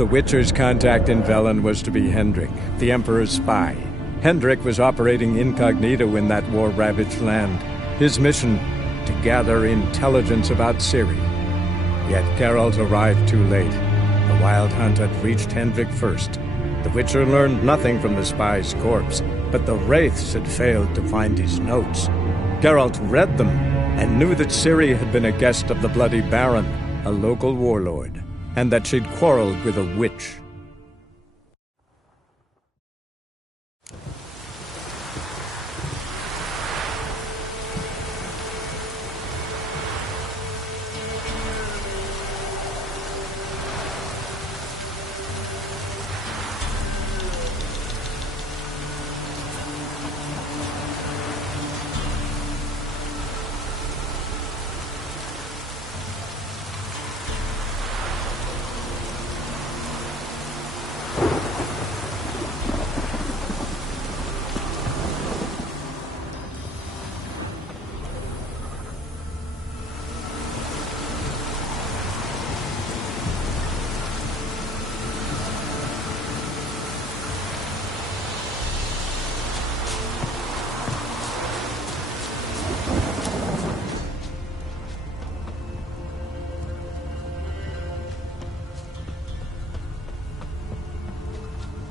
The Witcher's contact in Velen was to be Hendrik, the Emperor's spy. Hendrik was operating incognito in that war-ravaged land. His mission, to gather intelligence about Ciri. Yet Geralt arrived too late. The Wild Hunt had reached Hendrik first. The Witcher learned nothing from the spy's corpse, but the Wraiths had failed to find his notes. Geralt read them, and knew that Ciri had been a guest of the Bloody Baron, a local warlord, and that she'd quarreled with a witch.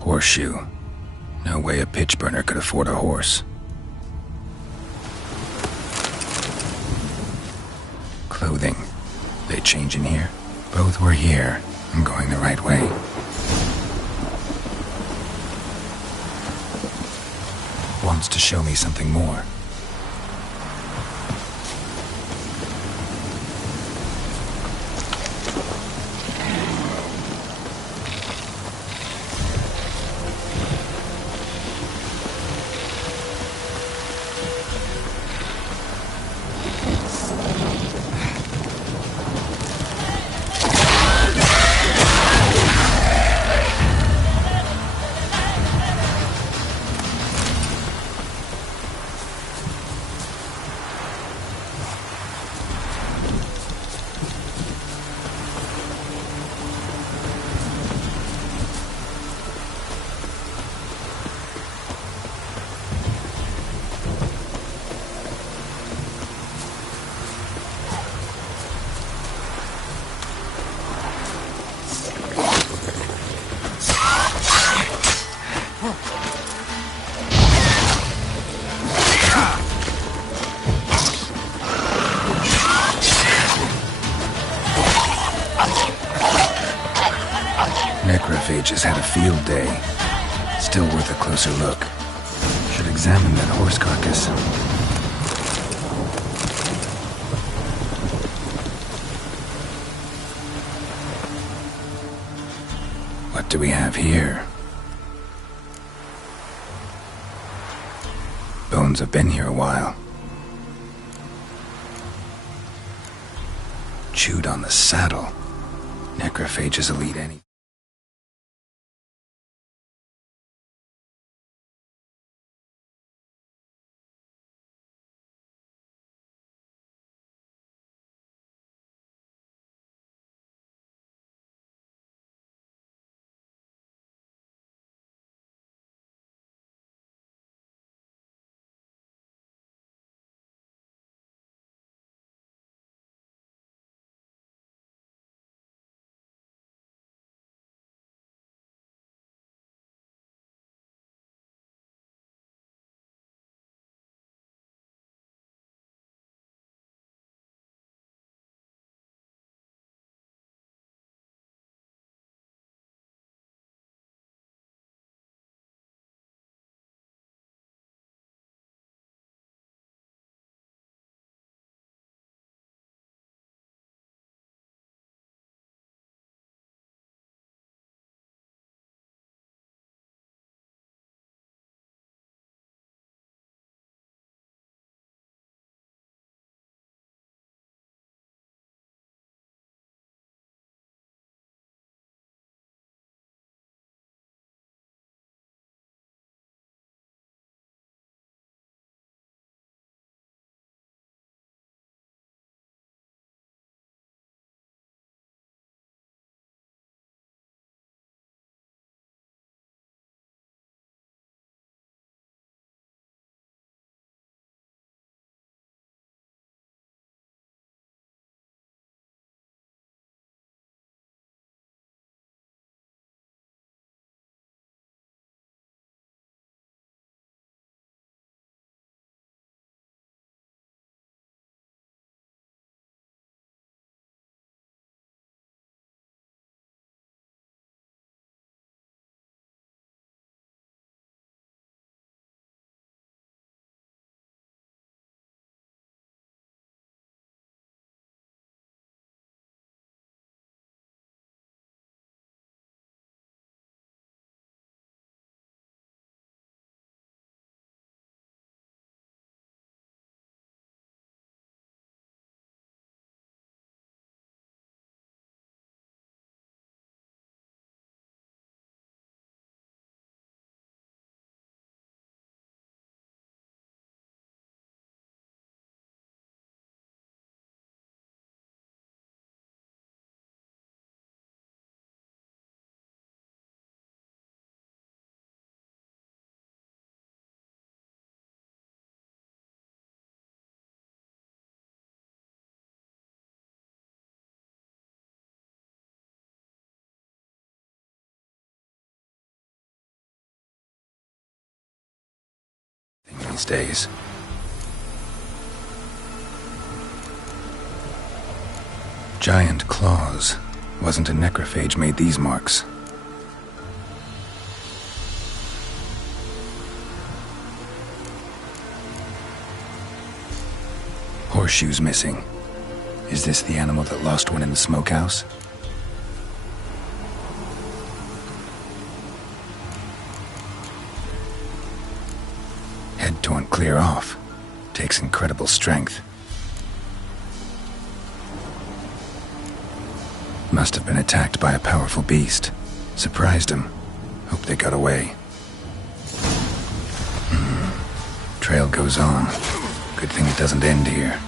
Horseshoe. No way a pitch burner could afford a horse. Clothing. They change in here? Both were here. I'm going the right way. Wants to show me something more. Necrophages had a field day. Still worth a closer look. Should examine that horse carcass. What do we have here? Bones have been here a while. Chewed on the saddle. Necrophages will eat any. these days. Giant claws. Wasn't a necrophage made these marks. Horseshoes missing. Is this the animal that lost one in the smokehouse? Head torn clear off. Takes incredible strength. Must have been attacked by a powerful beast. Surprised him. Hope they got away. Trail goes on. Good thing it doesn't end here.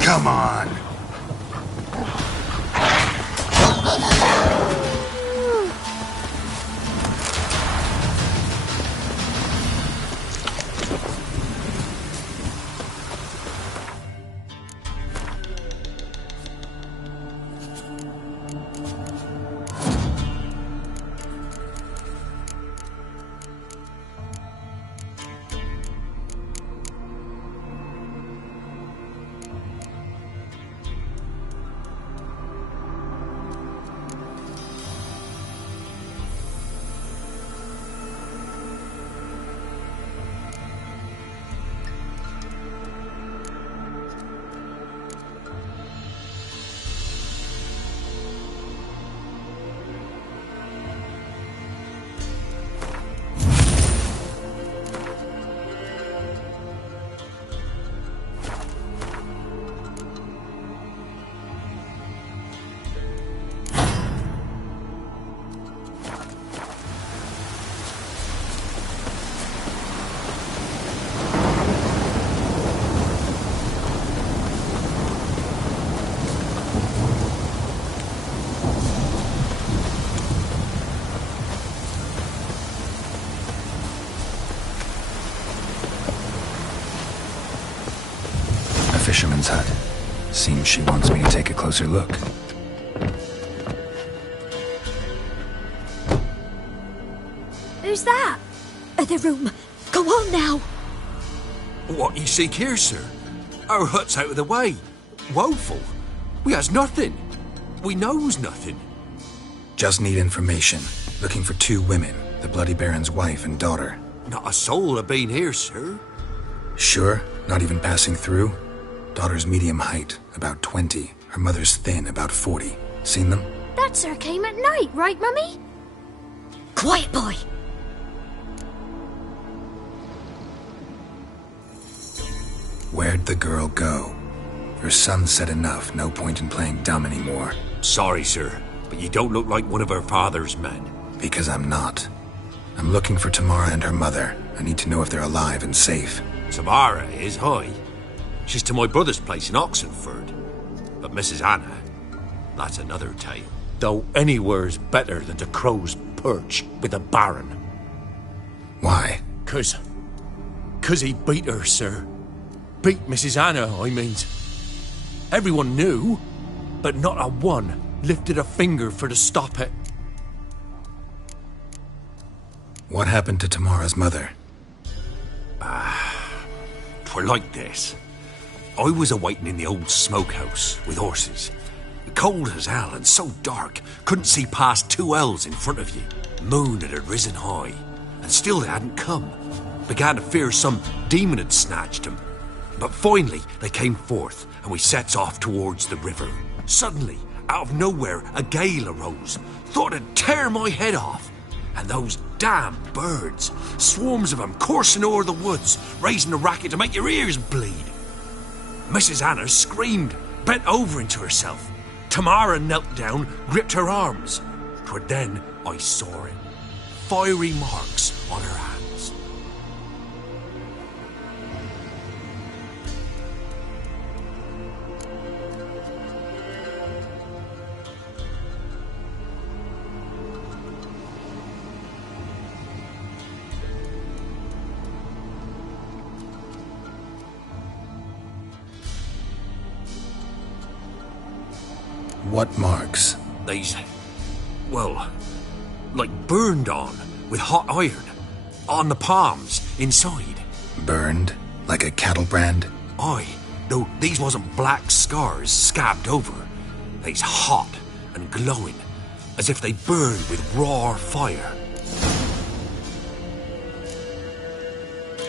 Come on! Fisherman's hut. Seems she wants me to take a closer look. Who's that? The room. Go on now. What you seek here, sir? Our hut's out of the way. Woeful. We has nothing. We knows nothing. Just need information. Looking for 2 women. The Bloody Baron's wife and daughter. Not a soul have been here, sir. Sure? Not even passing through? Daughter's medium height, about 20. Her mother's thin, about 40. Seen them? That sir came at night, right, Mummy? Quiet, boy. Where'd the girl go? Your son said enough, no point in playing dumb anymore. Sorry, sir, but you don't look like one of her father's men. Because I'm not. I'm looking for Tamara and her mother. I need to know if they're alive and safe. Tamara is, hi. She's to my brother's place in Oxenford. But Mrs. Anna, that's another tale. Though anywhere's better than to Crow's Perch with the Baron. Why? 'Cause he beat her, sir. Beat Mrs. Anna, I means. Everyone knew, but not a one lifted a finger for to stop it. What happened to Tamara's mother? 'Twere like this. I was a-waiting in the old smokehouse with horses, Cold as hell and so dark, couldn't see past 2 ells in front of you. Moon had risen high, and still they hadn't come. Began to fear some demon had snatched them. But finally they came forth, and we sets off towards the river. Suddenly, out of nowhere, a gale arose. Thought it'd tear my head off. And those damn birds, swarms of them coursing o'er the woods, raising a racket to make your ears bleed. Mrs. Anna screamed, bent over into herself. Tamara knelt down, gripped her arms. 'Twere then I saw it. Fiery marks on her hands. What marks? These, well, like burned on with hot iron. On the palms, inside. Burned? Like a cattle brand? Aye, though these wasn't black scars scabbed over. They's hot and glowing, as if they burned with raw fire.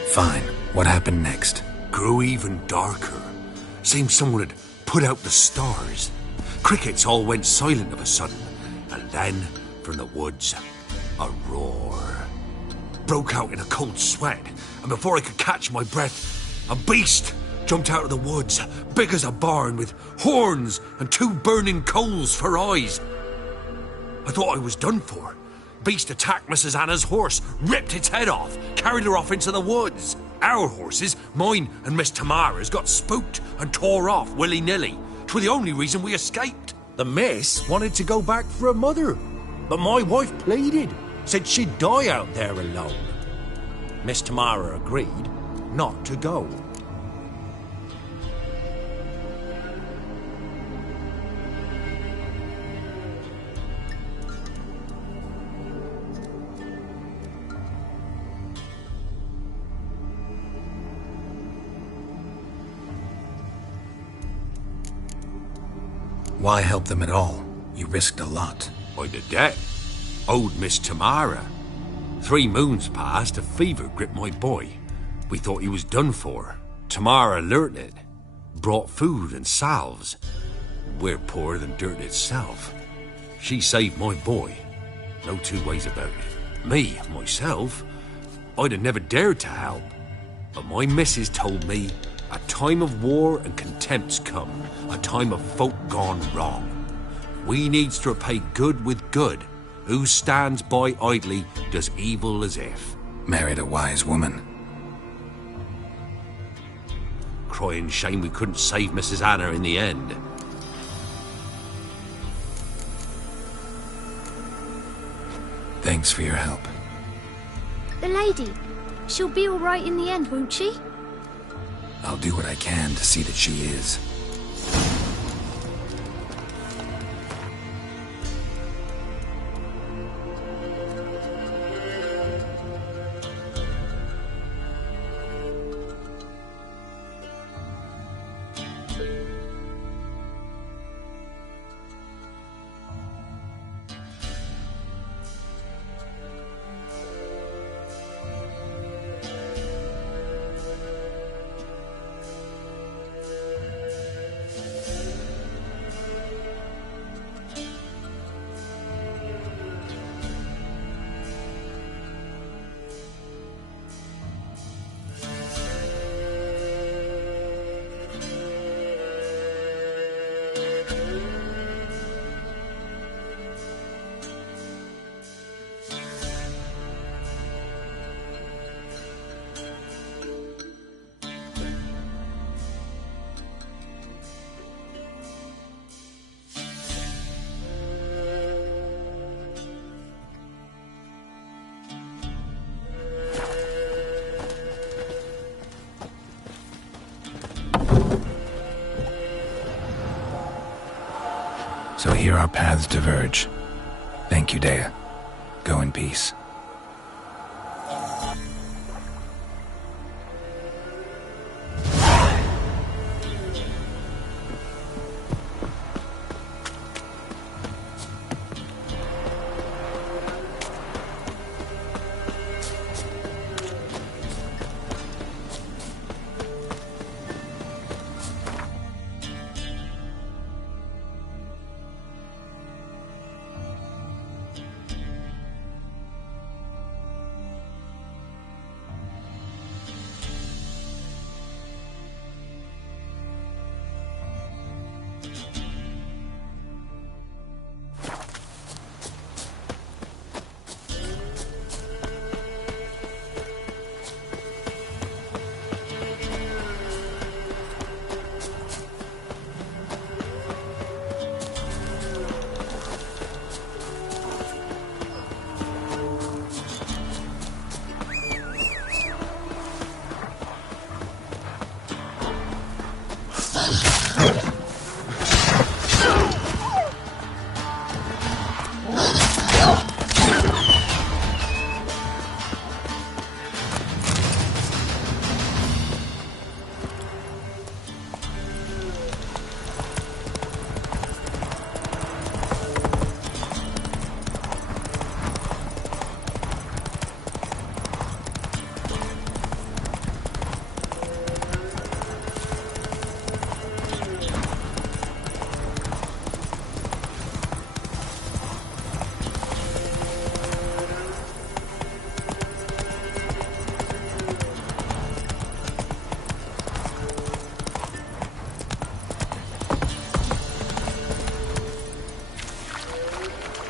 Fine. What happened next? Grew even darker. Seemed someone had put out the stars. Crickets all went silent of a sudden, and then, from the woods, a roar. Broke out in a cold sweat, and before I could catch my breath, a beast jumped out of the woods, big as a barn, with horns and 2 burning coals for eyes. I thought I was done for. Beast attacked Mrs. Anna's horse, ripped its head off, carried her off into the woods. Our horses, mine and Miss Tamara's, got spooked and tore off willy-nilly. 'Twere the only reason we escaped. The miss wanted to go back for her mother, but my wife pleaded, said she'd die out there alone. Miss Tamara agreed not to go. Why help them at all? You risked a lot. By the debt. Owed Miss Tamara. 3 moons passed, a fever gripped my boy. We thought he was done for. Tamara learnt it. Brought food and salves. We're poorer than dirt itself. She saved my boy. No 2 ways about it. Me, myself, I'd have never dared to help. But my missus told me a time of war and contempt's come. A time of folk gone wrong. We needs to repay good with good. Who stands by idly does evil as if. Married a wise woman. Crying shame we couldn't save Mrs. Anna in the end. Thanks for your help. The lady. She'll be all right in the end, won't she? I'll do what I can to see that she is. So here our paths diverge. Thank you, Dea. Go in peace.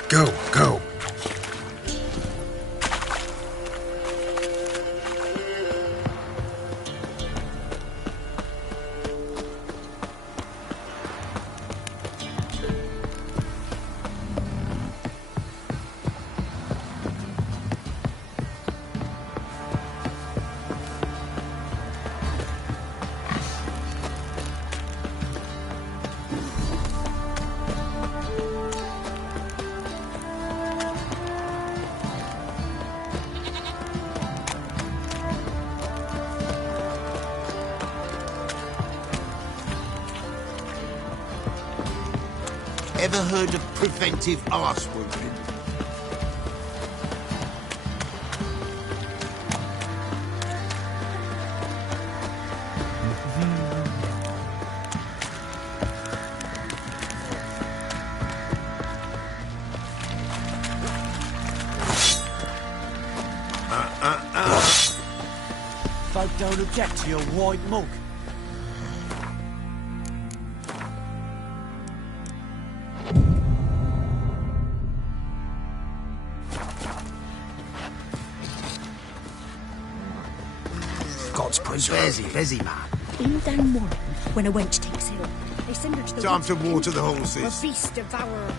Go, go. Ever heard of preventive arse wounding? Folk don't object to your white mug. God's preserve. Busy, man. In down morning, when a wench takes ill, they send her to the Time woods to water the horses. for beast devourer.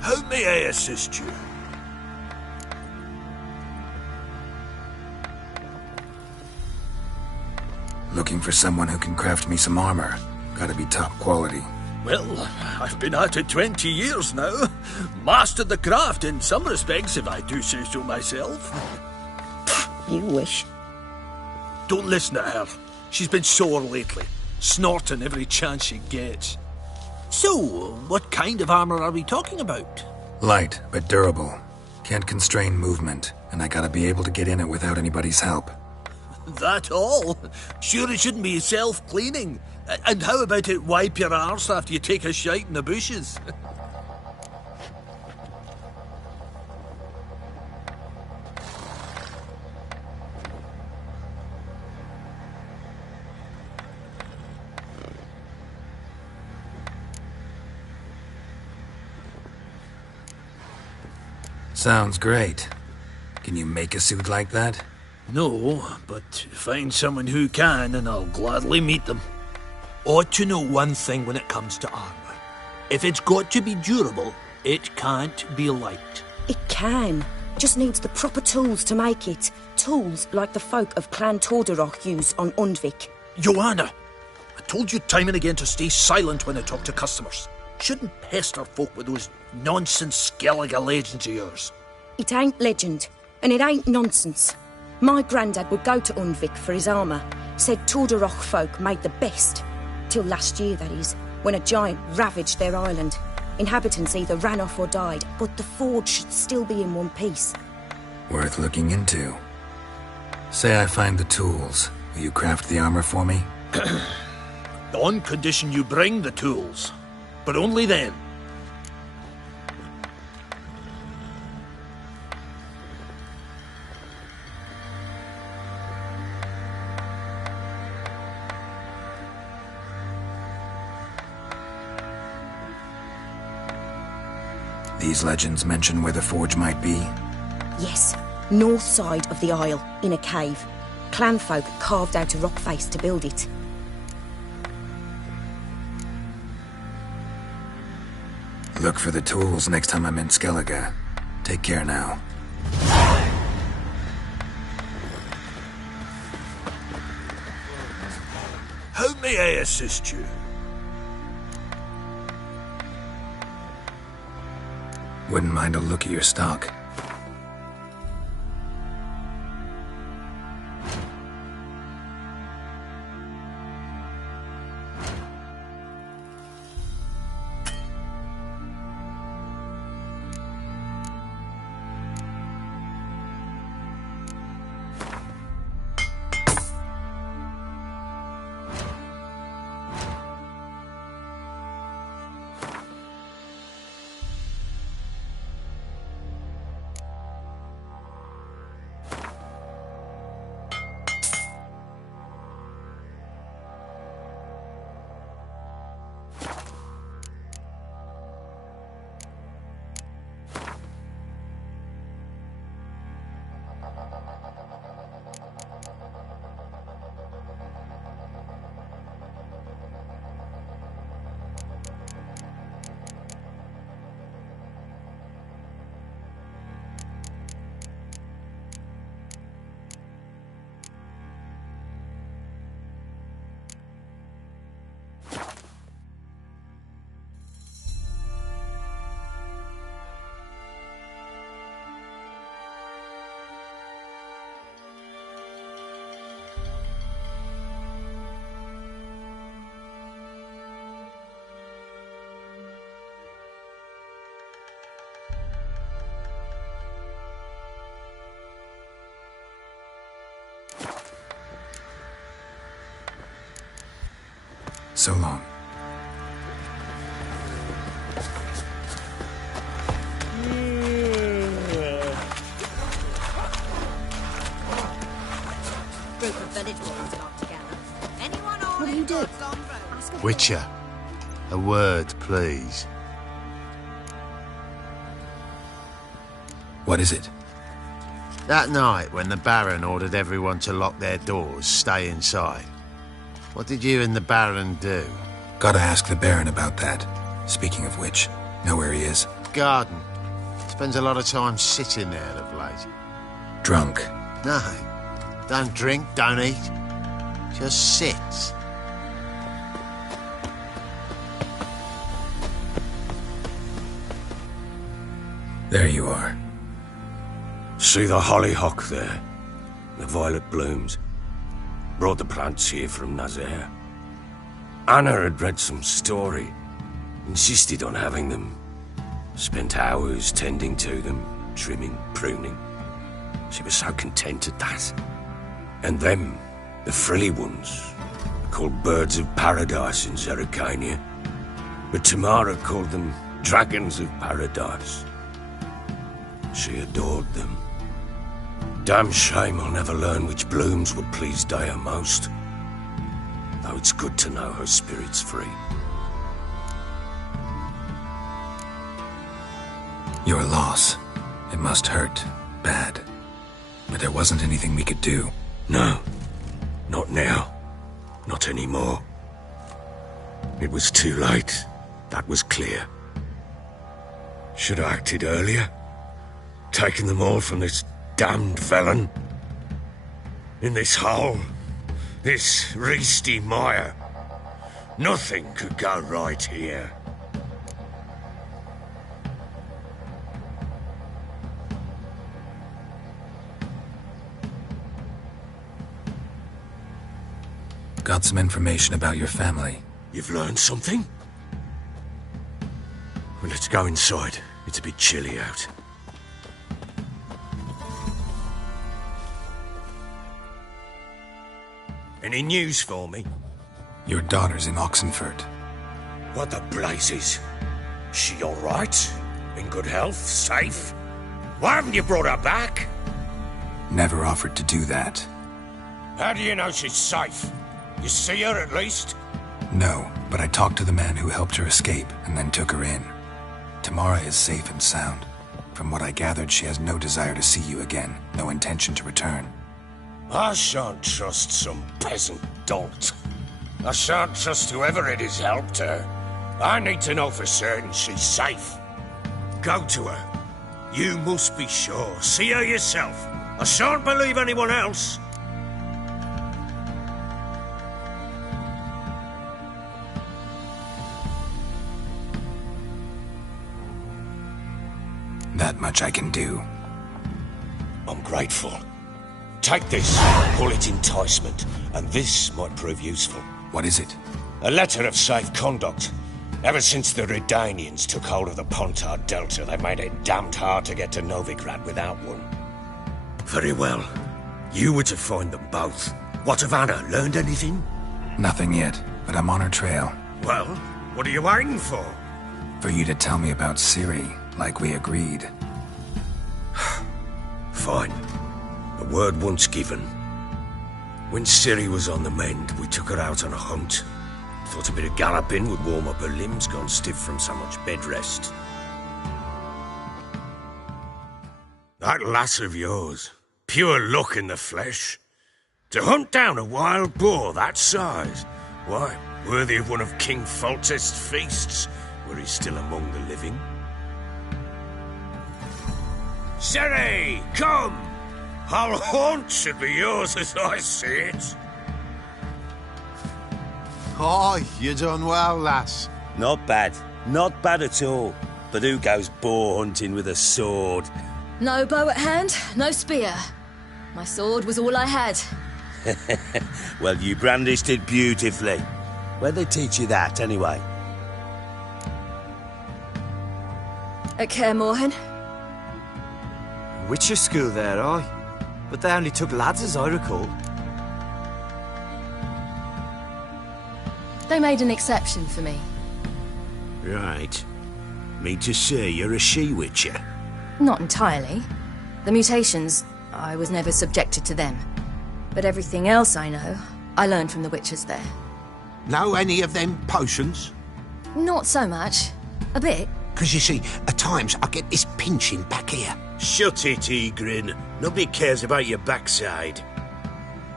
How may I assist you? Looking for someone who can craft me some armor. Gotta be top quality. Well, I've been at it 20 years now. Mastered the craft in some respects, if I do say so myself. You wish. Don't listen to her. She's been sore lately, snorting every chance she gets. So, what kind of armor are we talking about? Light, but durable. Can't constrain movement, and I gotta be able to get in it without anybody's help. That all? Sure it shouldn't be self-cleaning. And how about it wipe your arse after you take a shite in the bushes? Sounds great. Can you make a suit like that? No, but find someone who can and I'll gladly meet them. Ought to know one thing when it comes to armor. If it's got to be durable, it can't be light. It can. Just needs the proper tools to make it. Tools like the folk of Clan Tordarroch use on Undvik. Joanna, I told you time and again to stay silent when I talk to customers. Shouldn't pester folk with those nonsense Skellige legends of yours. It ain't legend, and it ain't nonsense. My granddad would go to Undvik for his armour. Said Tordarroch folk made the best. Till last year, that is, when a giant ravaged their island. Inhabitants either ran off or died, but the forge should still be in one piece. Worth looking into. Say I find the tools. Will you craft the armor for me? On condition you bring the tools. But only then. These legends mention where the forge might be? Yes, north side of the isle, in a cave. Clanfolk carved out a rock face to build it. Look for the tools next time I'm in Skellige. Take care now. How may I assist you? Wouldn't mind a look at your stock. So long. Group of village boys got together. Anyone on What do you do? Witcher, a word, please. What is it? That night when the Baron ordered everyone to lock their doors, stay inside. What did you and the Baron do? Gotta ask the Baron about that. Speaking of which, know where he is? Garden. Spends a lot of time sitting there of late. Drunk. No. Don't drink, don't eat. Just sits. There you are. See the hollyhock there? The violet blooms. Brought the plants here from Nazaire. Anna had read some story. Insisted on having them. Spent hours tending to them, trimming, pruning. She was so content at that. And them, the frilly ones, called birds of paradise in Zerrikania. But Tamara called them dragons of paradise. She adored them. Damn shame I'll never learn which blooms would please Dea most. Though it's good to know her spirit's free. Your loss. It must hurt. Bad. But there wasn't anything we could do. No. Not now. Not anymore. It was too late. That was clear. Should have acted earlier. Taken them all from this damned Velen. In this hole. This Reesty mire. Nothing could go right here. Got some information about your family. You've learned something? Well, let's go inside. It's a bit chilly out. Any news for me? Your daughter's in Oxenford. What the blazes? She all right? In good health? Safe? Why haven't you brought her back? Never offered to do that. How do you know she's safe? You see her at least? No, but I talked to the man who helped her escape and then took her in. Tamara is safe and sound. From what I gathered, she has no desire to see you again, no intention to return. I shan't trust some peasant dolt. I shan't trust whoever it is helped her. I need to know for certain she's safe. Go to her. You must be sure. See her yourself. I shan't believe anyone else. That much I can do. I'm grateful. Take this, call it enticement, and this might prove useful. What is it? A letter of safe conduct. Ever since the Redanians took hold of the Pontard Delta, they've made it damned hard to get to Novigrad without one. Very well. You were to find them both. What of Anna? Learned anything? Nothing yet, but I'm on her trail. Well, what are you waiting for? For you to tell me about Ciri, like we agreed. Fine. A word once given. When Ciri was on the mend, we took her out on a hunt. Thought a bit of galloping would warm up her limbs, gone stiff from so much bed rest. That lass of yours, pure luck in the flesh. To hunt down a wild boar that size, why, worthy of one of King Foltest's feasts, were he still among the living. Ciri, come! Whole haunt should be yours as I see it. Aye, you done well, lass. Not bad. Not bad at all. But who goes boar hunting with a sword? No bow at hand, no spear. My sword was all I had. Well, you brandished it beautifully. Where'd they teach you that, anyway? At Kaer Morhen. Witcher school there, aye. But they only took lads, as I recall. They made an exception for me. Right. Mean to say you're a she-witcher? Not entirely. The mutations, I was never subjected to them. But everything else I know, I learned from the witches there. Know any of them potions? Not so much. A bit. Because you see, at times I get this pinching back here. Shut it, Egrin. Nobody cares about your backside.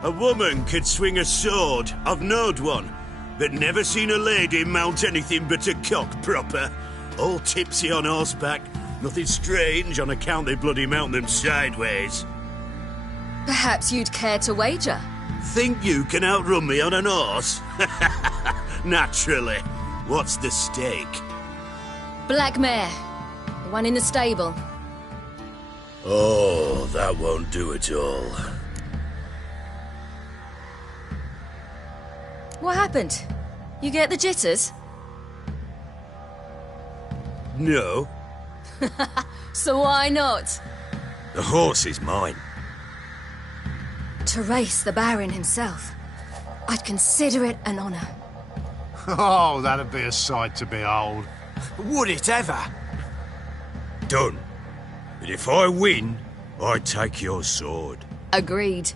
A woman could swing a sword. I've knowed one. But never seen a lady mount anything but a cock proper. All tipsy on horseback. Nothing strange on account they bloody mount them sideways. Perhaps you'd care to wager? Think you can outrun me on an horse? Naturally. What's the stake? Black mare. The one in the stable. Oh, that won't do at all. What happened? You get the jitters? No. So why not? The horse is mine. To race the Baron himself. I'd consider it an honor. Oh, that'd be a sight to behold. Would it ever? Done. But if I win, I take your sword. Agreed.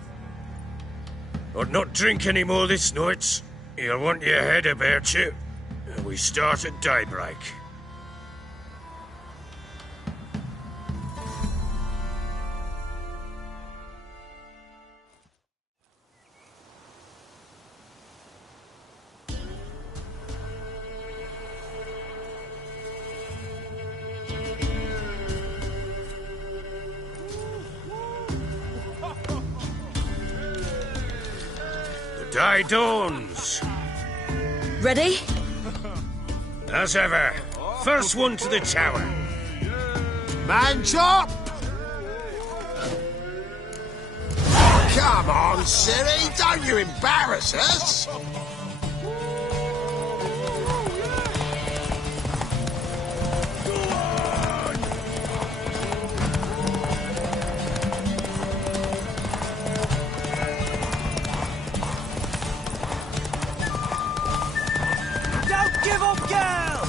I'd not drink any more this night. You'll want your head about you. And we start at daybreak. Day dawns. Ready? As ever. First one to the tower. Man chop! Come on, Ciri, don't you embarrass us! Give up, girl!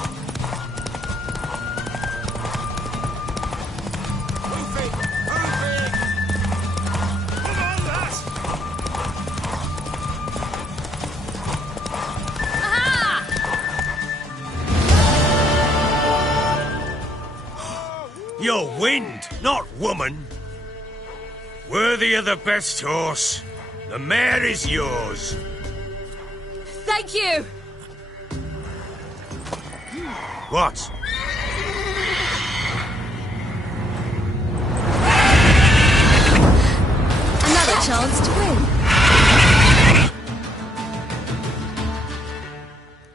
Moving! Moving! Come on, lass! You're wind, not woman. Worthy of the best horse. The mare is yours. Thank you! What? Another chance to win.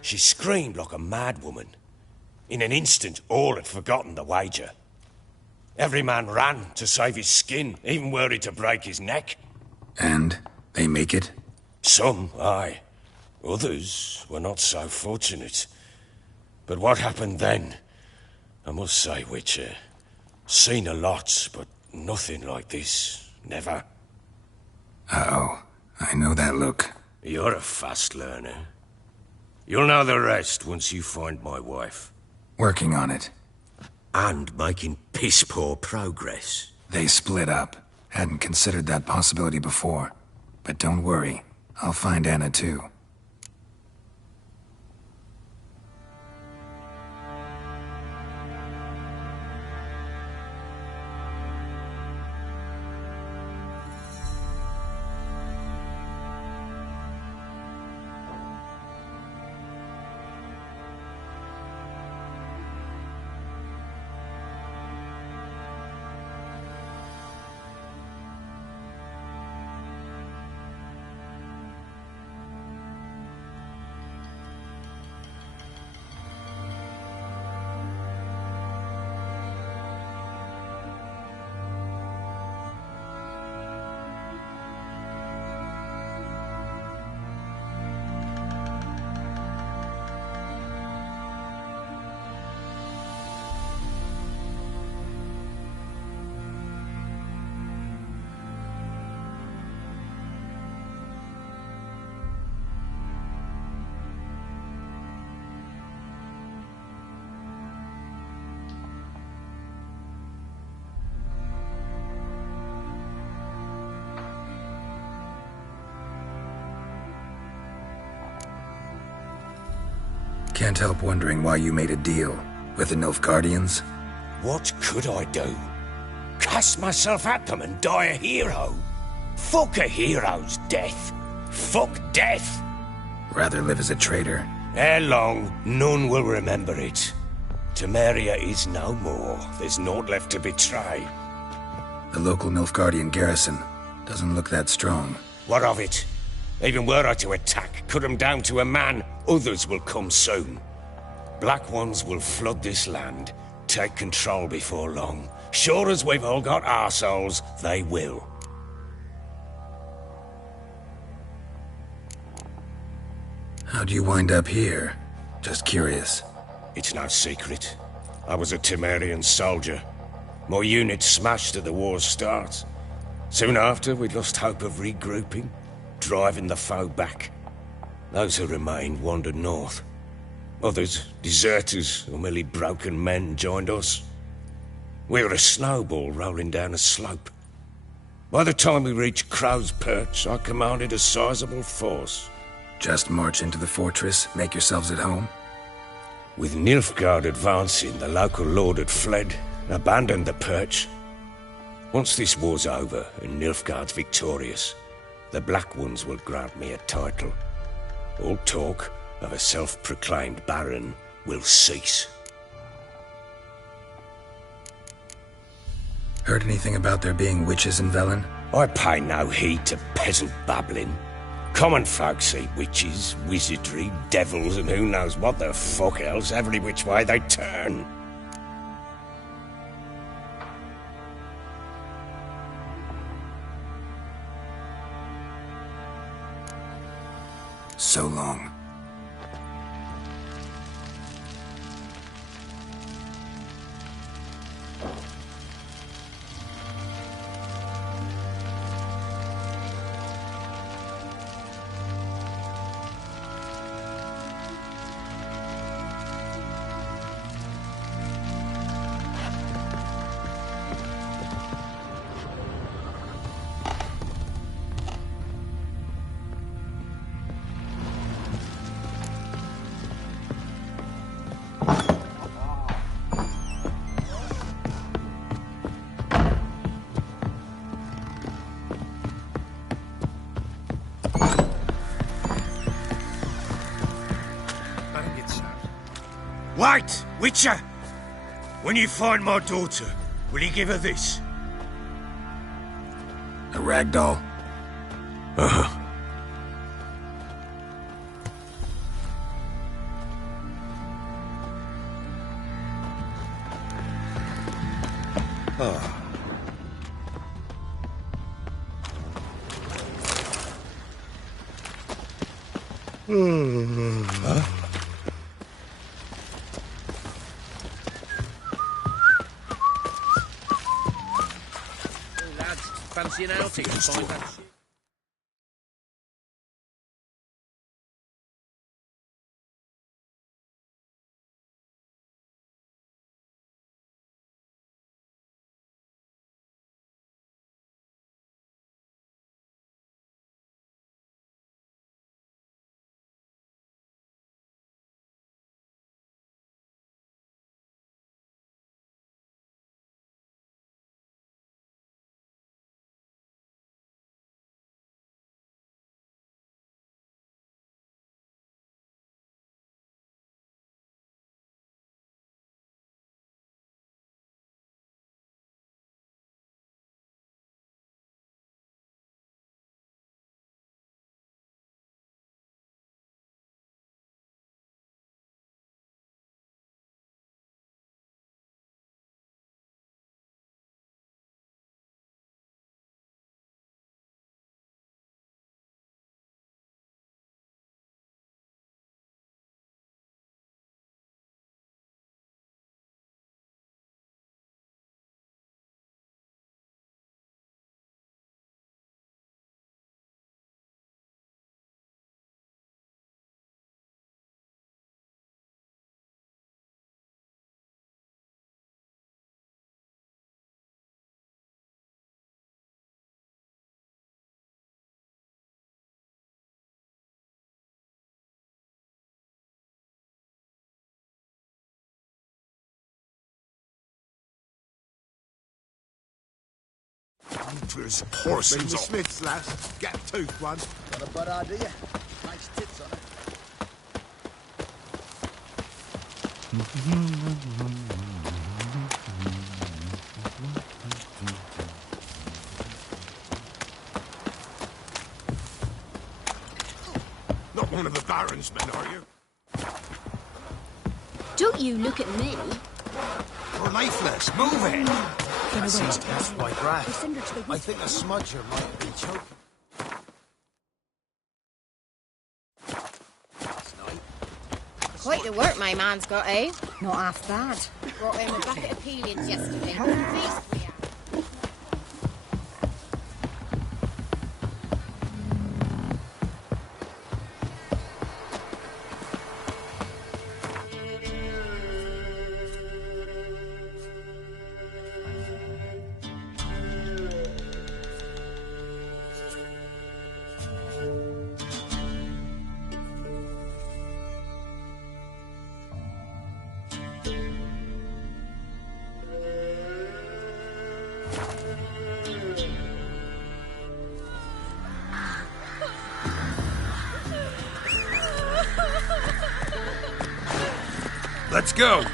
She screamed like a mad woman. In an instant, all had forgotten the wager. Every man ran to save his skin, even worried to break his neck. And they make it? Some, aye. Others were not so fortunate. But what happened then? I must say, Witcher, seen a lot, but nothing like this. Never. Uh-oh. I know that look. You're a fast learner. You'll know the rest once you find my wife. Working on it. And making piss-poor progress. They split up. Hadn't considered that possibility before. But don't worry. I'll find Anna too. Can't help wondering why you made a deal with the Nilfgaardians. What could I do? Cast myself at them and die a hero? Fuck a hero's death. Fuck death. Rather live as a traitor. Ere long, none will remember it. Temeria is no more. There's naught left to betray. The local Nilfgaardian garrison doesn't look that strong. What of it? Even were I to attack, cut them down to a man, others will come soon. Black Ones will flood this land, take control before long. Sure as we've all got arseholes, they will. How'd you wind up here? Just curious. It's no secret. I was a Temerian soldier. My unit smashed at the war's start. Soon after, we'd lost hope of regrouping, driving the foe back. Those who remained wandered north. Others, deserters or merely broken men, joined us. We were a snowball rolling down a slope. By the time we reached Crow's Perch, I commanded a sizable force. Just march into the fortress, make yourselves at home? With Nilfgaard advancing, the local lord had fled, abandoned the Perch. Once this war's over and Nilfgaard's victorious, the Black Ones will grant me a title. All talk of a self-proclaimed baron will cease. Heard anything about there being witches in Velen? I pay no heed to peasant babbling. Common folk see witches, wizardry, devils, and who knows what the fuck else every which way they turn. So long. Wait, Witcher! When you find my daughter, will you give her this? A ragdoll? Uh-huh. Oh. Huh? Fancy an outing? Find that Hunter's horses. The Smith's lass. Get a tooth one. Got a bud idea. Nice tits on it. Not one of the Baron's men, are you? Don't you look at me. You're lifeless. Move it. That seems to be quite right. Send her to the I think a smudger might be choking. Quite the work my man's got, eh? Not half bad. Brought him a bucket of peelings yesterday. Beast we are. Let's go.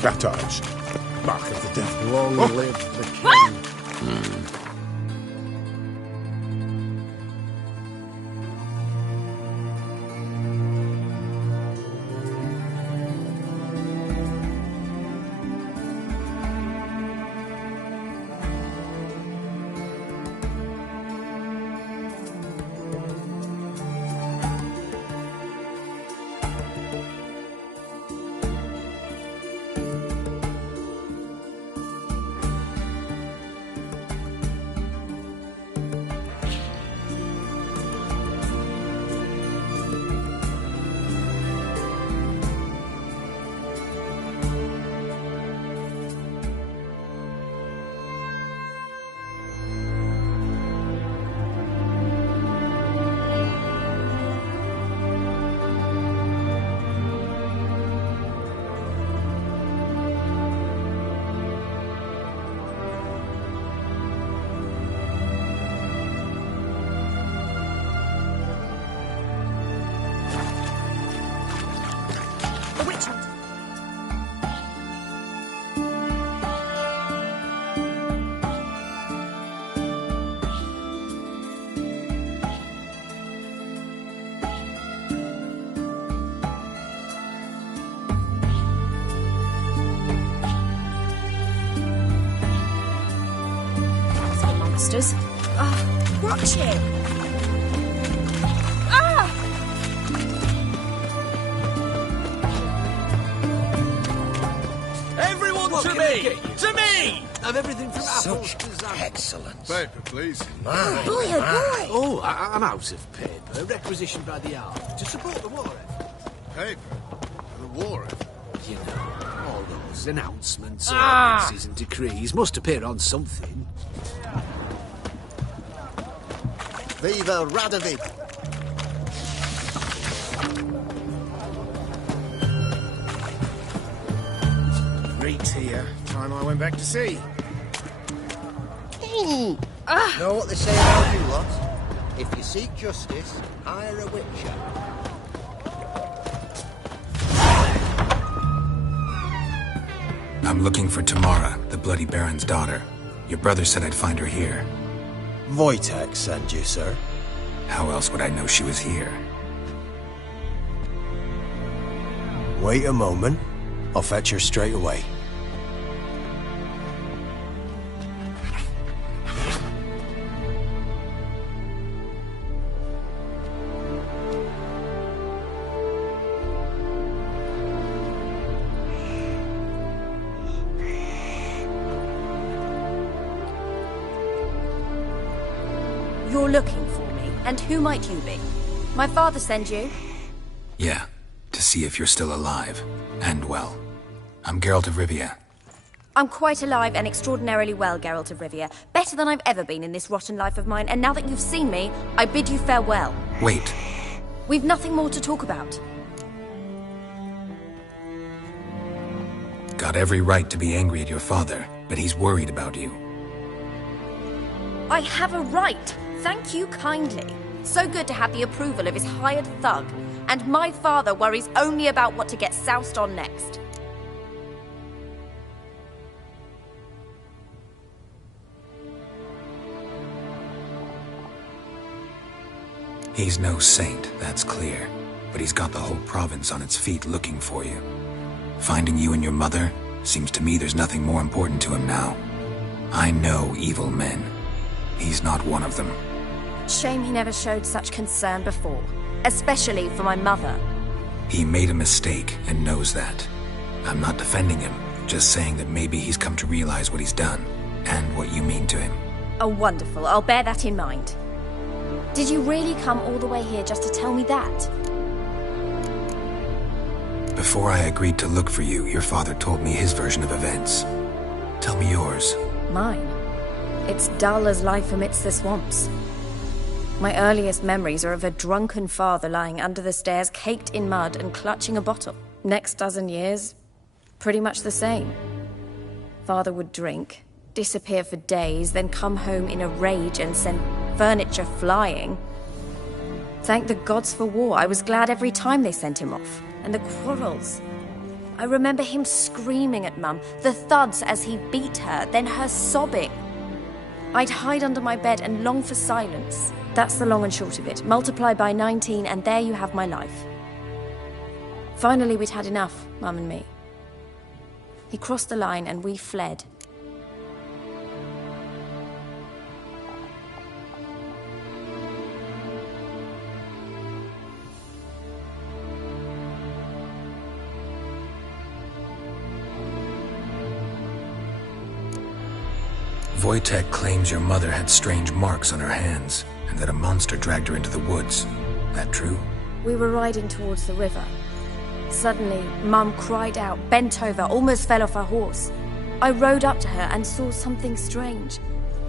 Carthage. Mark of the Death. Long live the king. bastards. Oh, watch it. Ah! Everyone to me! To me! Have everything from apples Such to zam. excellence. Paper, please. Boy, oh boy! Oh, I'm out of paper. Requisitioned by the hour to support the war effort. Paper? The war effort? You know, all those announcements, ordinances and decrees must appear on something. Viva Radovid! Reed's here. Time I went back to sea. Know what they say about you lot? If you seek justice, hire a witcher. I'm looking for Tamara, the Bloody Baron's daughter. Your brother said I'd find her here. Wojtek sent you, sir. How else would I know she was here? Wait a moment. I'll fetch her straight away. You're looking for me, and who might you be? My father sent you? Yeah, to see if you're still alive. And well. I'm Geralt of Rivia. I'm quite alive and extraordinarily well, Geralt of Rivia. Better than I've ever been in this rotten life of mine, and now that you've seen me, I bid you farewell. Wait. We've nothing more to talk about. Got every right to be angry at your father, but he's worried about you. I have a right. Thank you kindly. So good to have the approval of his hired thug. And my father worries only about what to get soused on next. He's no saint, that's clear. But he's got the whole province on its feet looking for you. Finding you and your mother, seems to me there's nothing more important to him now. I know evil men. He's not one of them. Shame he never showed such concern before. Especially for my mother. He made a mistake and knows that. I'm not defending him, just saying that maybe he's come to realize what he's done, and what you mean to him. Oh, wonderful. I'll bear that in mind. Did you really come all the way here just to tell me that? Before I agreed to look for you, your father told me his version of events. Tell me yours. Mine? It's dull as life amidst the swamps. My earliest memories are of a drunken father lying under the stairs, caked in mud and clutching a bottle. Next dozen years, pretty much the same. Father would drink, disappear for days, then come home in a rage and send furniture flying. Thank the gods for war. I was glad every time they sent him off. And the quarrels. I remember him screaming at Mum, the thuds as he beat her, then her sobbing. I'd hide under my bed and long for silence. That's the long and short of it. Multiply by 19 and there you have my life. Finally, we'd had enough, Mum and me. He crossed the line and we fled. Wojtek claims your mother had strange marks on her hands, and that a monster dragged her into the woods. That true? We were riding towards the river. Suddenly, Mum cried out, bent over, almost fell off her horse. I rode up to her and saw something strange.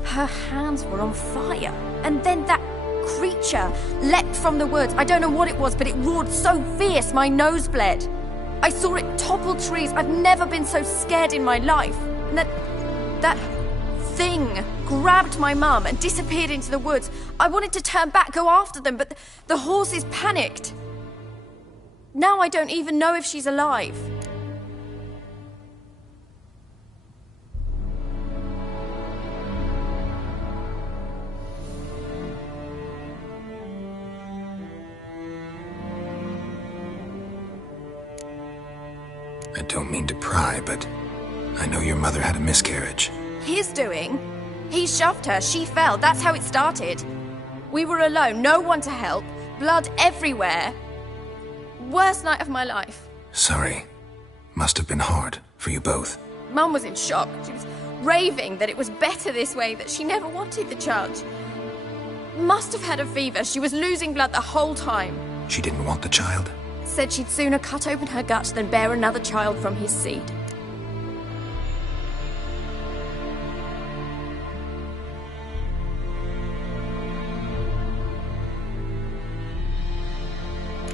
Her hands were on fire. And then that creature leapt from the woods. I don't know what it was, but it roared so fierce my nose bled. I saw it topple trees. I've never been so scared in my life. And that thing grabbed my mum and disappeared into the woods. I wanted to turn back, go after them, but the horses panicked. Now I don't even know if she's alive. I don't mean to pry, but I know your mother had a miscarriage. His doing? He shoved her, she fell, that's how it started. We were alone, no one to help, blood everywhere. Worst night of my life. Sorry. Must have been hard for you both. Mum was in shock. She was raving that it was better this way, that she never wanted the child. Must have had a fever. She was losing blood the whole time. She didn't want the child? Said she'd sooner cut open her gut than bear another child from his seed.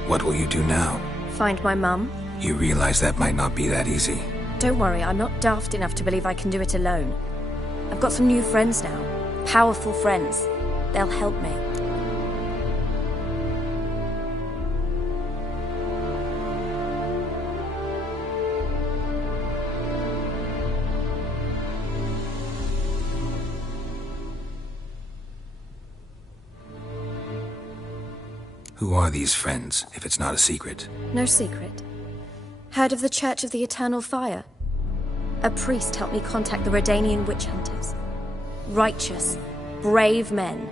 What will you do now? Find my mum. You realize that might not be that easy. Don't worry, I'm not daft enough to believe I can do it alone. I've got some new friends now. Powerful friends. They'll help me. Who are these friends, if it's not a secret? No secret. Heard of the Church of the Eternal Fire? A priest helped me contact the Redanian witch hunters. Righteous, brave men.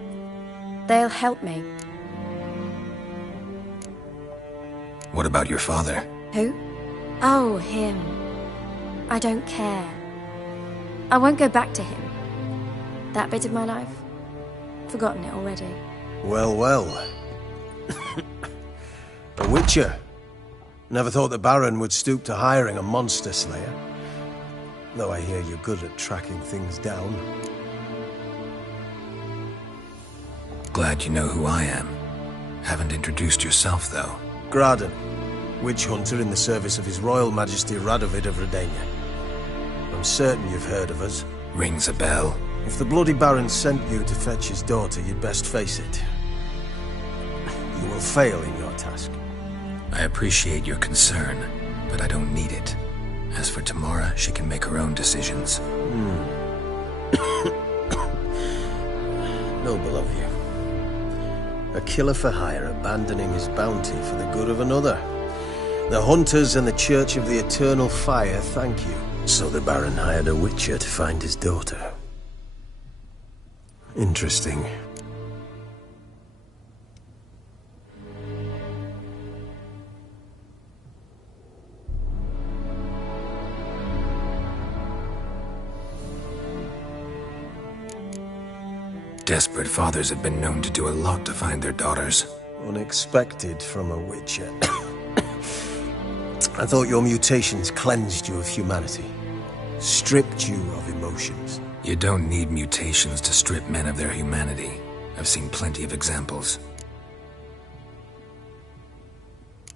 They'll help me. What about your father? Who? Oh, him. I don't care. I won't go back to him. That bit of my life? Forgotten it already. Well, well. A witcher. Never thought the Baron would stoop to hiring a monster slayer. Though I hear you're good at tracking things down. Glad you know who I am. Haven't introduced yourself, though. Graden, witch hunter in the service of His Royal Majesty Radovid of Redania. I'm certain you've heard of us. Rings a bell. If the bloody Baron sent you to fetch his daughter, you'd best face it. You will fail in your task. I appreciate your concern, but I don't need it. As for Tamara, she can make her own decisions. Noble of you. A killer for hire abandoning his bounty for the good of another. The hunters and the Church of the Eternal Fire thank you. So the Baron hired a witcher to find his daughter. Interesting. Desperate fathers have been known to do a lot to find their daughters. Unexpected from a witcher. I thought your mutations cleansed you of humanity. Stripped you of emotions. You don't need mutations to strip men of their humanity. I've seen plenty of examples.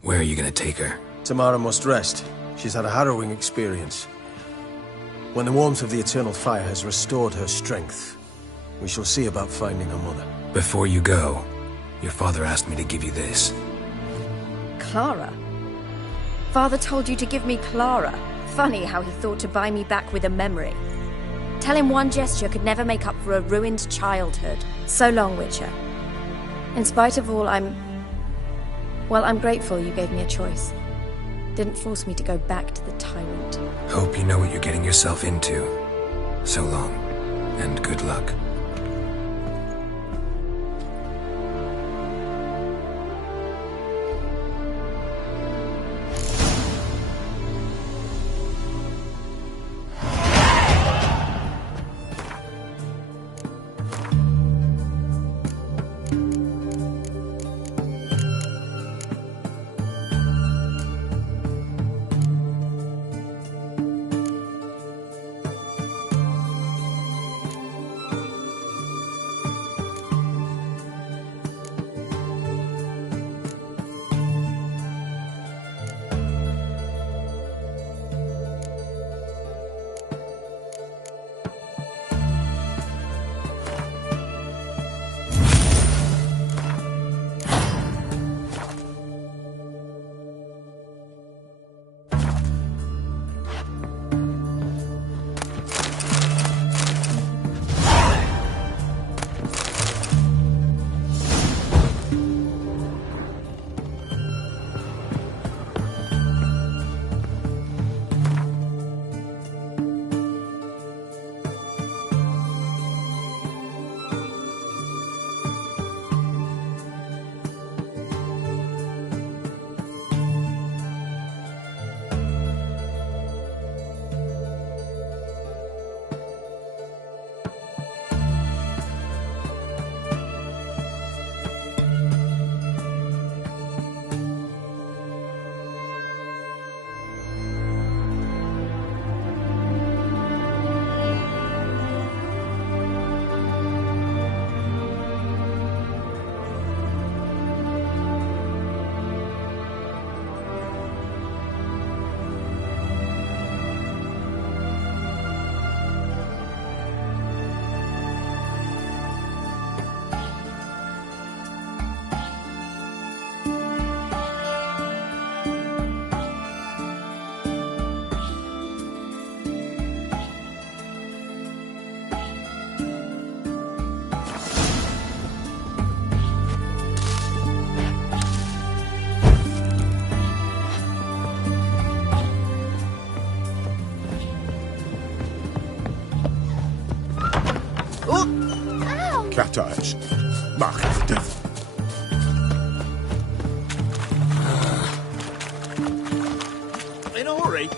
Where are you gonna take her? Tamara must rest. She's had a harrowing experience. When the warmth of the Eternal Fire has restored her strength, we shall see about finding her mother. Before you go, your father asked me to give you this. Clara? Father told you to give me Clara. Funny how he thought to buy me back with a memory. Tell him one gesture could never make up for a ruined childhood. So long, Witcher. In spite of all, I'm grateful you gave me a choice. Didn't force me to go back to the tyrant. Hope you know what you're getting yourself into. So long, and good luck. baptized. Mark of the devil. In a hurry.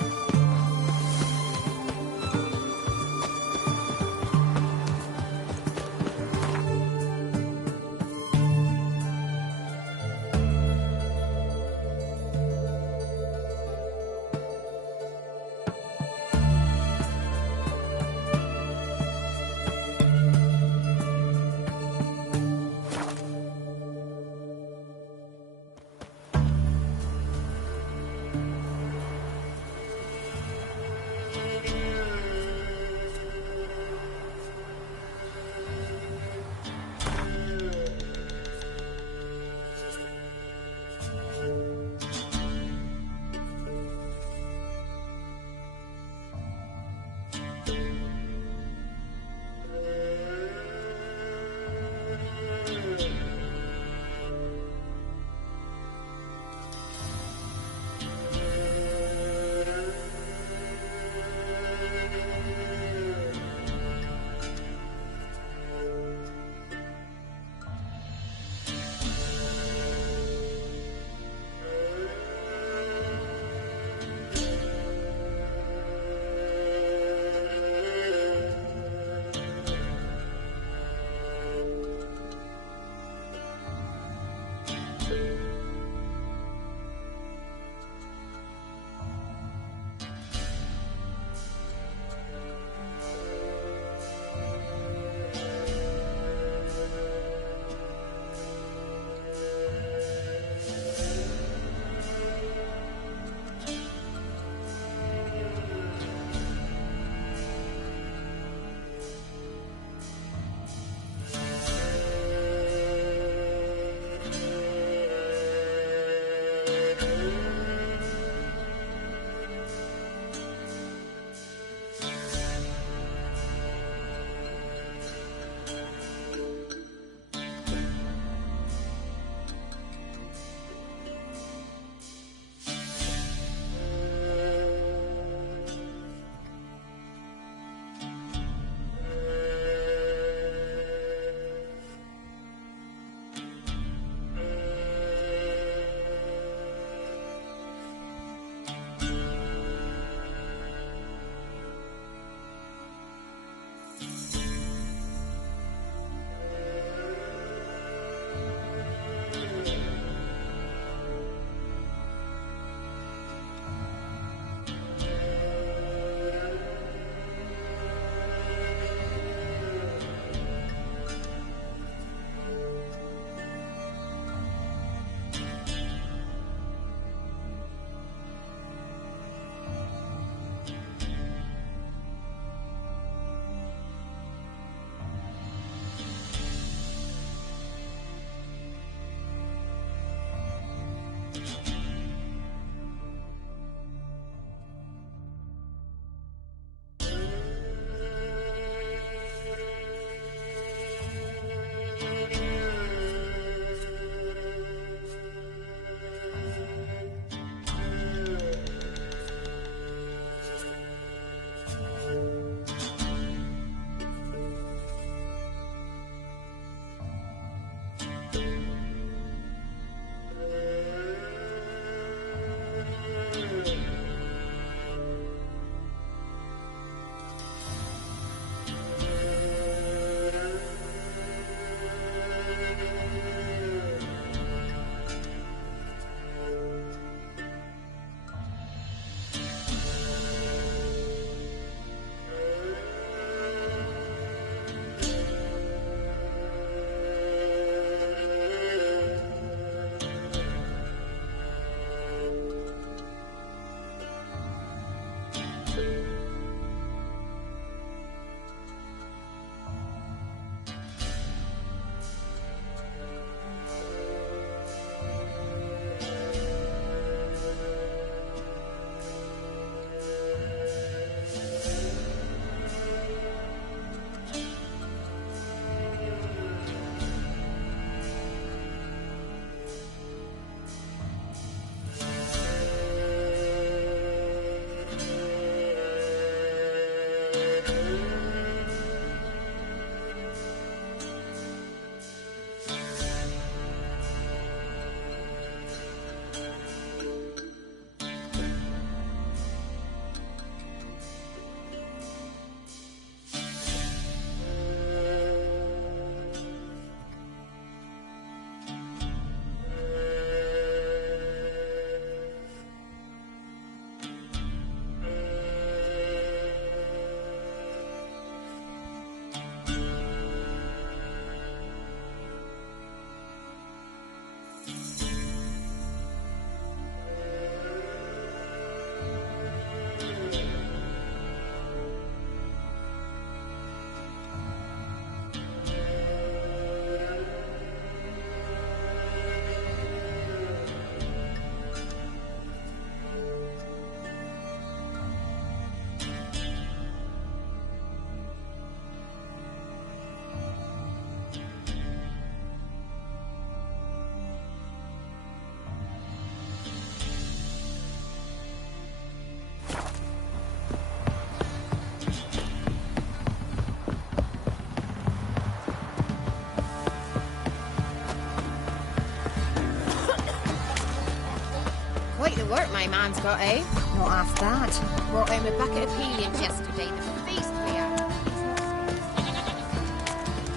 my man's got, eh? Not half that. Brought home a bucket of peelings yesterday. The feast we had.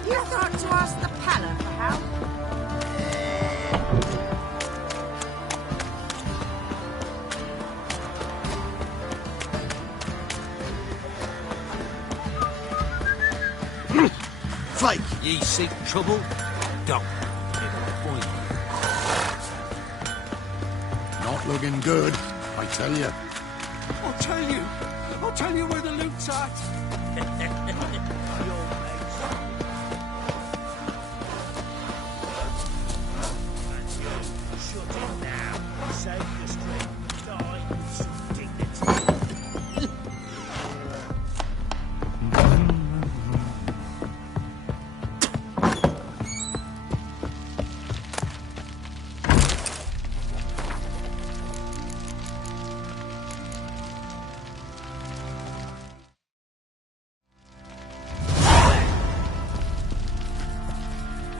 You thought to ask the Pala for help? Flake! Ye seek trouble? Don't. Not looking good, I tell you. I'll tell you where the loot's at.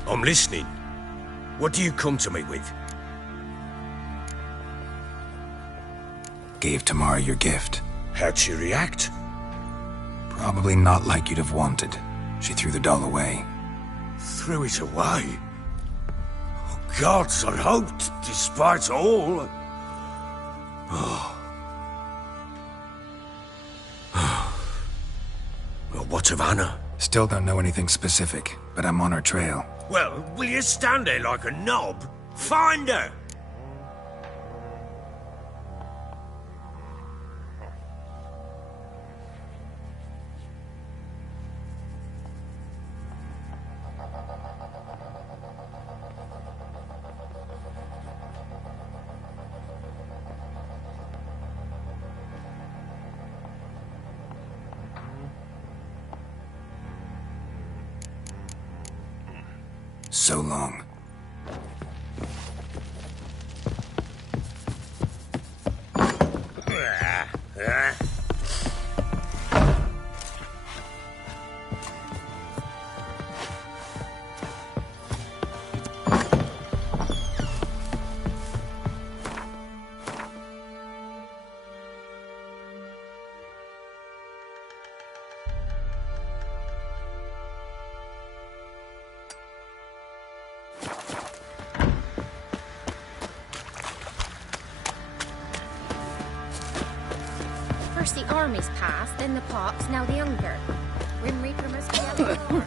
I'm listening. What do you come to me with? Gave Tamara your gift. How'd she react? Probably not like you'd have wanted. She threw the doll away. Threw it away? Oh, gods, I hoped, despite all... Well, what of Anna? Still don't know anything specific, but I'm on her trail. Well, will you stand there like a knob? Find her! So long. First the army's passed, then the pox, now the hunger. Grim Reaper must be out of the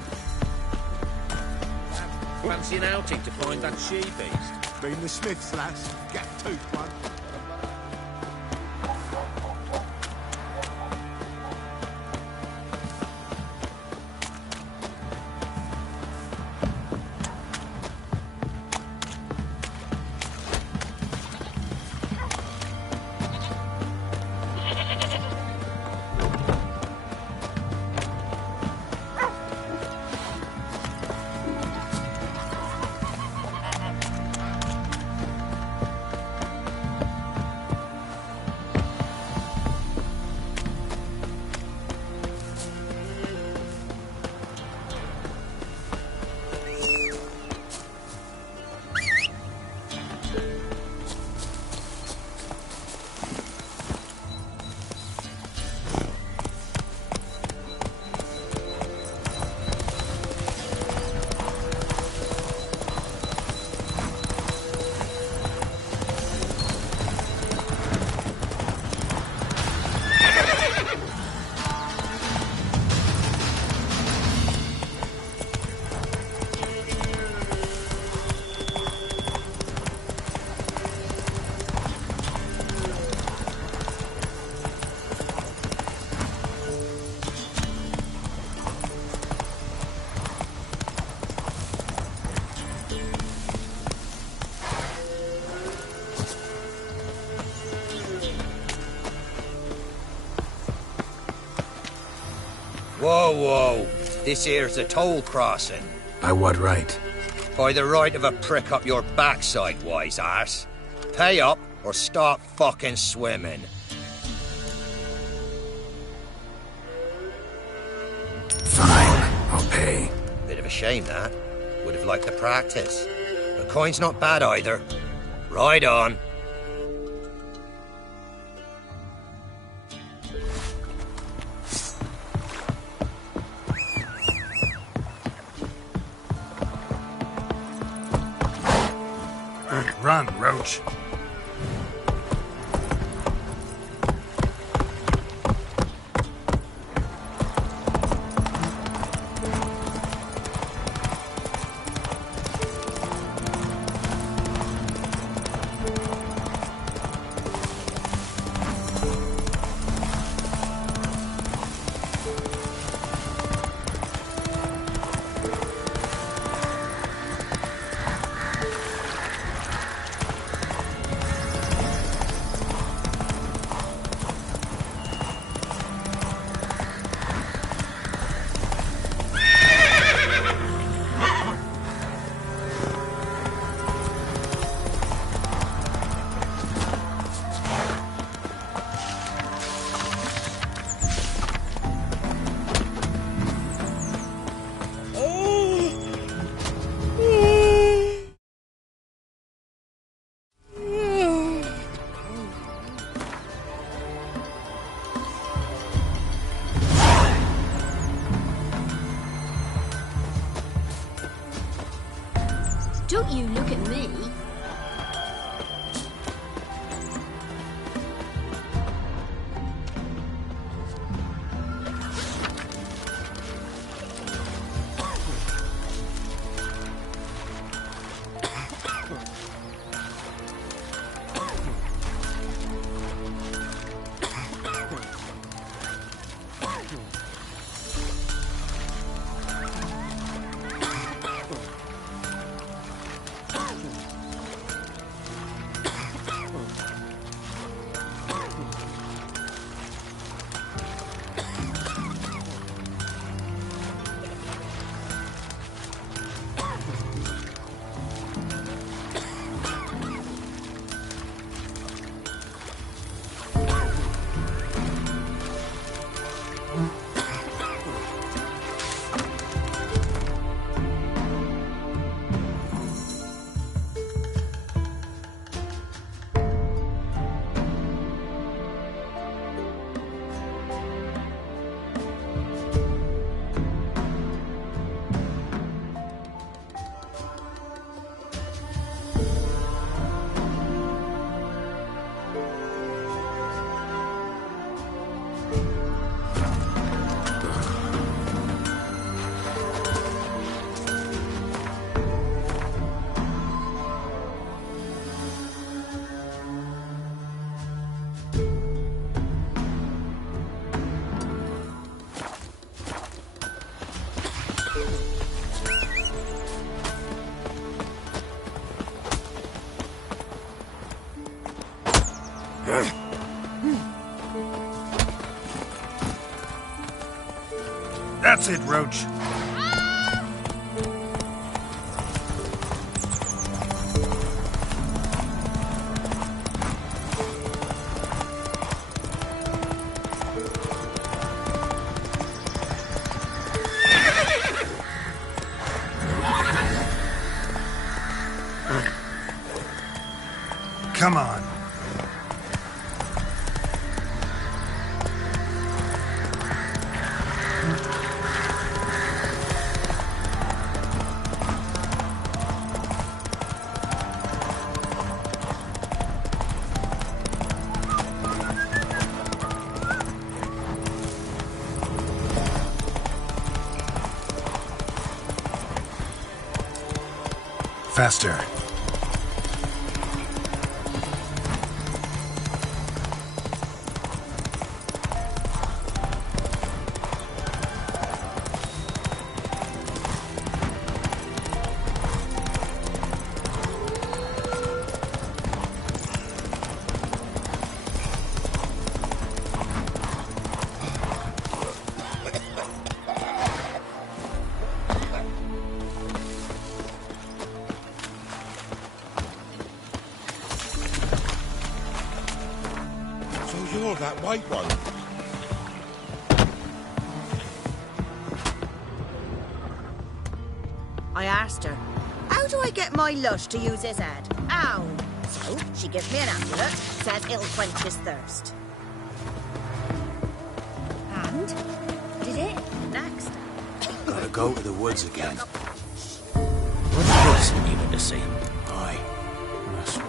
Fancy an outing to find that she-beast? Been the Smiths, lass. Get a tooth one. Whoa, whoa. This here's a toll crossing. By what right? By the right of a prick up your backside, wise arse. Pay up or stop fucking swimming. Fine, I'll pay. Bit of a shame, that. Would have liked the practice. The coin's not bad either. Ride on. Run, Roach. Don't you look at me. That's it, Roach. Come on. Faster. You're that white one. I asked her, how do I get my lush to use his head? Ow! So, she gives me an amulet, says it'll quench his thirst. And? Did it? Next. Gotta go to the woods again. What else have you been to see? Aye. That's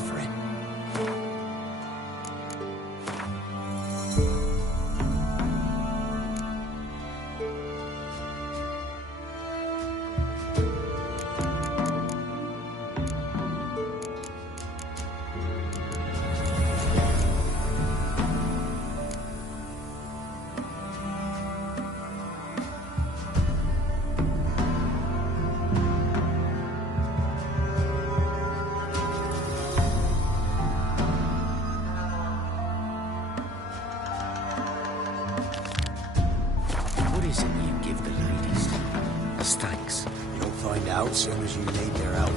offering. What is it you give the ladies as thanks? You'll find out soon as you need their help.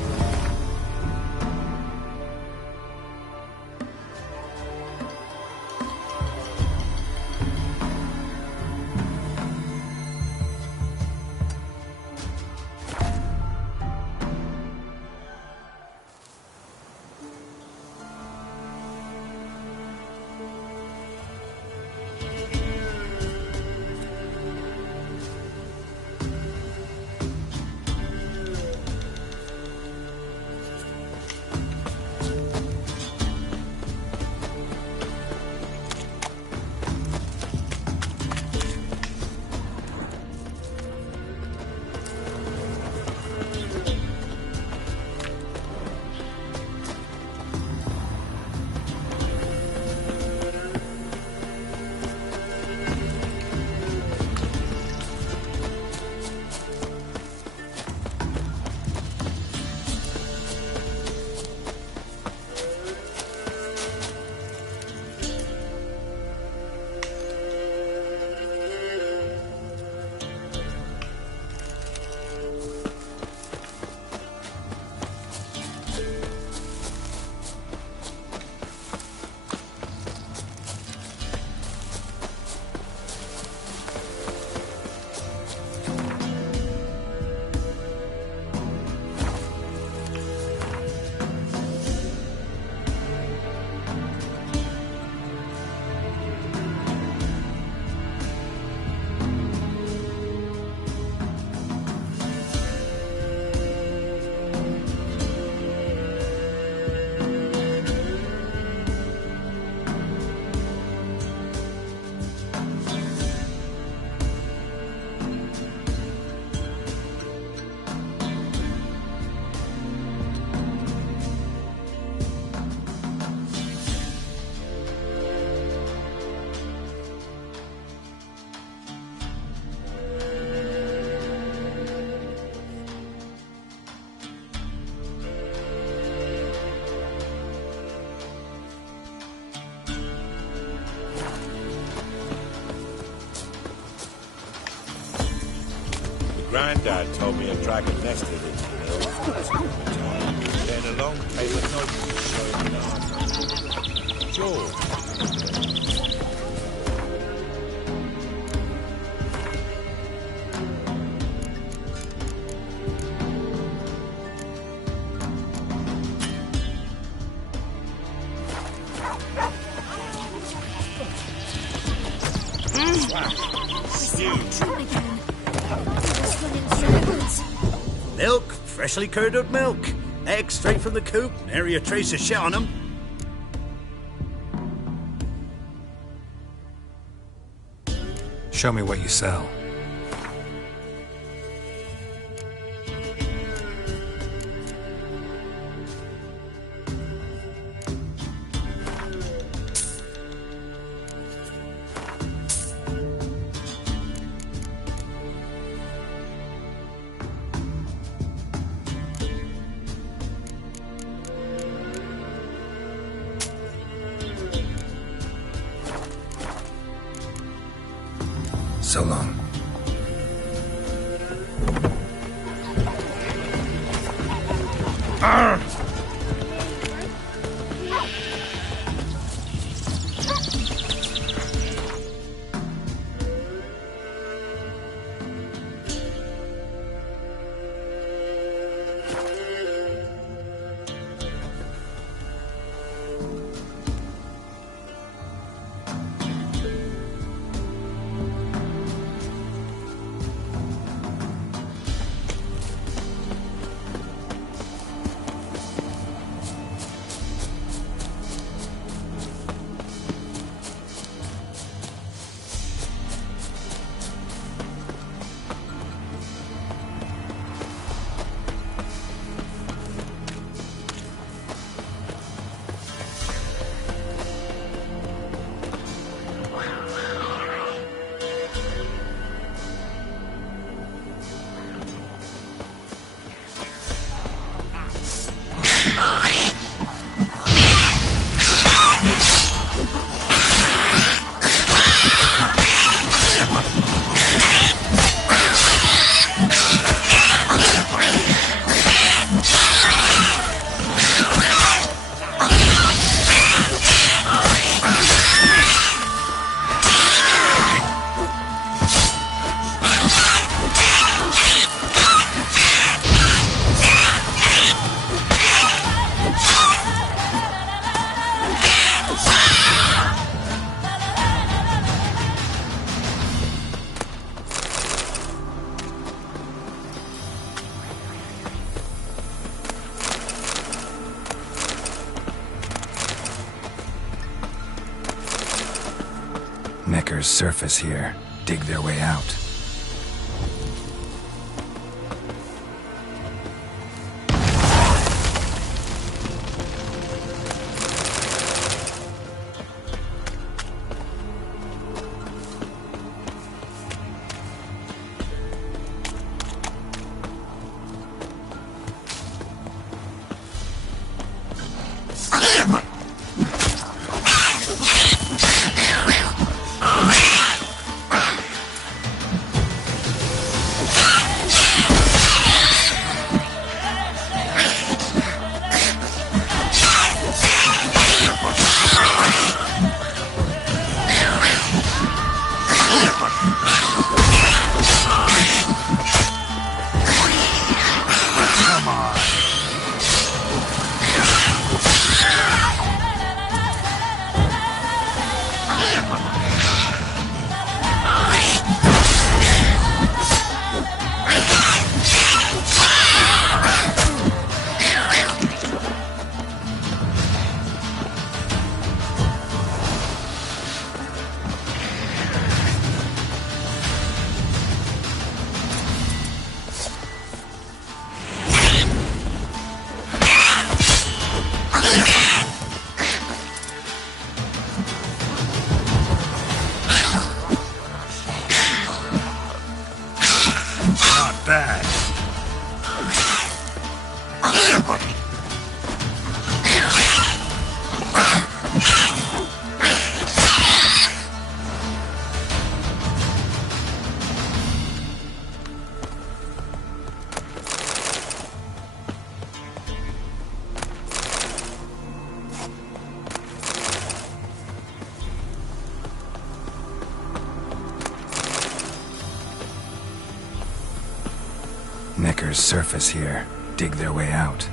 Grandad told me a dragon nested in the hill. Then a long tail of nobles showing George. Milk, freshly curdled milk. Eggs straight from the coop, nary a trace of shit on them. Show me what you sell. So long. Necker's surface here. Dig their way out. Necker's surface here. Dig their way out.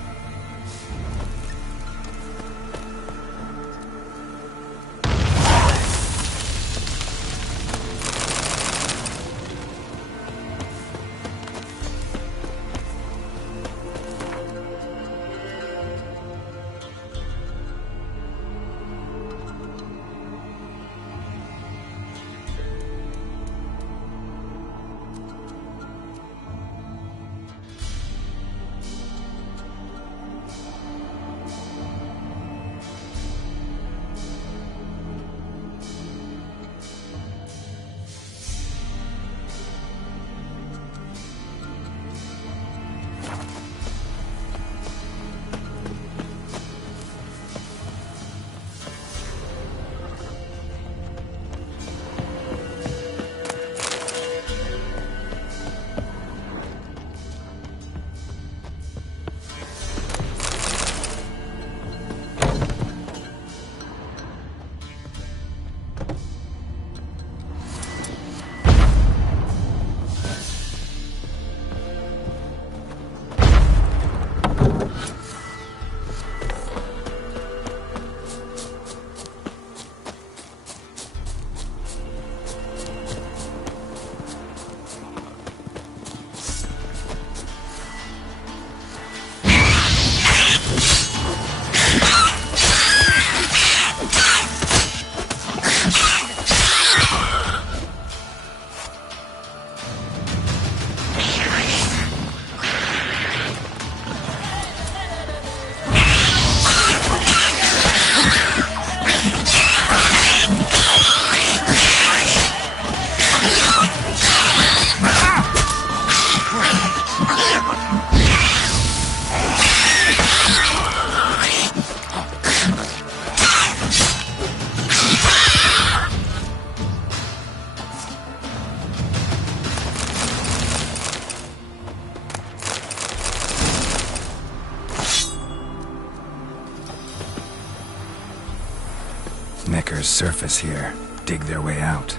Necker's surface here. Dig their way out.